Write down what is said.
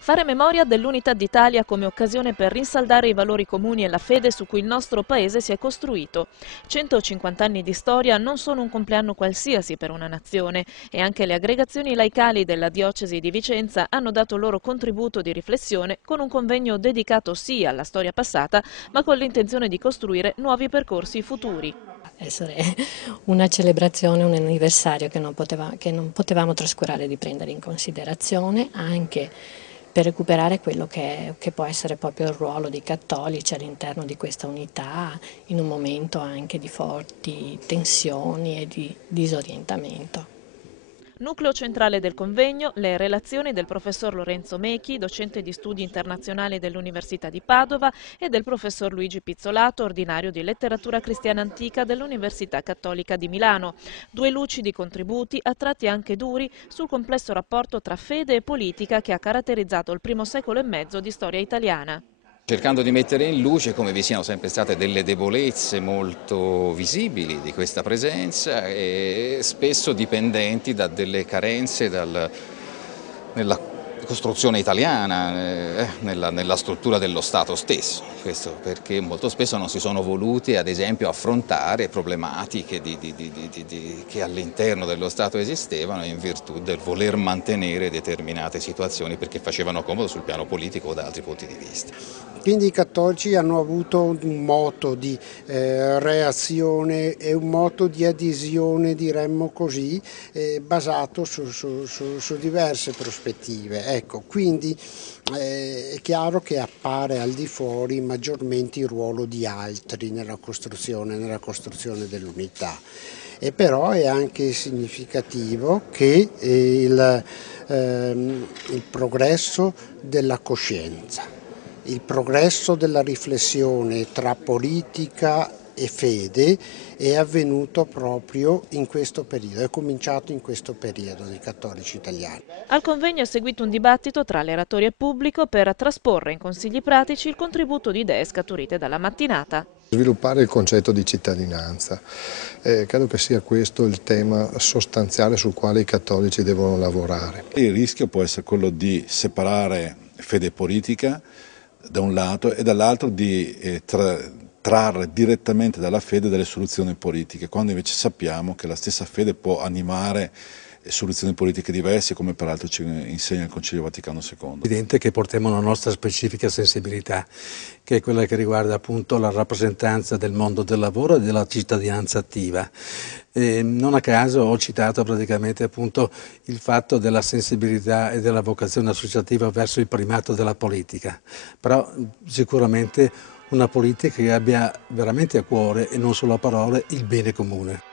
Fare memoria dell'unità d'Italia come occasione per rinsaldare i valori comuni e la fede su cui il nostro paese si è costruito. 150 anni di storia non sono un compleanno qualsiasi per una nazione e anche le aggregazioni laicali della diocesi di Vicenza hanno dato il loro contributo di riflessione con un convegno dedicato sì alla storia passata, ma con l'intenzione di costruire nuovi percorsi futuri. Essere una celebrazione, un anniversario che non potevamo trascurare di prendere in considerazione anche per recuperare quello che può essere proprio il ruolo dei cattolici all'interno di questa unità in un momento anche di forti tensioni e di disorientamento. Nucleo centrale del convegno, le relazioni del professor Lorenzo Mechi, docente di studi internazionali dell'Università di Padova, e del professor Luigi Pizzolato, ordinario di letteratura cristiana antica dell'Università Cattolica di Milano. Due lucidi contributi, a tratti anche duri, sul complesso rapporto tra fede e politica che ha caratterizzato il primo secolo e mezzo di storia italiana. Cercando di mettere in luce come vi siano sempre state delle debolezze molto visibili di questa presenza e spesso dipendenti da delle carenze nella costruzione italiana, nella struttura dello Stato stesso. Questo perché molto spesso non si sono voluti ad esempio affrontare problematiche che all'interno dello Stato esistevano in virtù del voler mantenere determinate situazioni perché facevano comodo sul piano politico o da altri punti di vista. Quindi i cattolici hanno avuto un moto di reazione e un moto di adesione, diremmo così, basato su diverse prospettive. Ecco, quindi è chiaro che appare al di fuori maggiormente il ruolo di altri nella costruzione dell'unità. E però è anche significativo che il progresso della coscienza, il progresso della riflessione tra politica e fede è avvenuto proprio in questo periodo, è cominciato in questo periodo dei cattolici italiani. Al convegno è seguito un dibattito tra relatori e pubblico per trasporre in consigli pratici il contributo di idee scaturite dalla mattinata. Sviluppare il concetto di cittadinanza, credo che sia questo il tema sostanziale sul quale i cattolici devono lavorare. Il rischio può essere quello di separare fede politica da un lato e dall'altro di trarre direttamente dalla fede delle soluzioni politiche, quando invece sappiamo che la stessa fede può animare soluzioni politiche diverse, come peraltro ci insegna il Concilio Vaticano II. È evidente che portiamo una nostra specifica sensibilità, che è quella che riguarda appunto la rappresentanza del mondo del lavoro e della cittadinanza attiva. Non a caso ho citato praticamente appunto il fatto della sensibilità e della vocazione associativa verso il primato della politica, però sicuramente una politica che abbia veramente a cuore e non solo a parole il bene comune.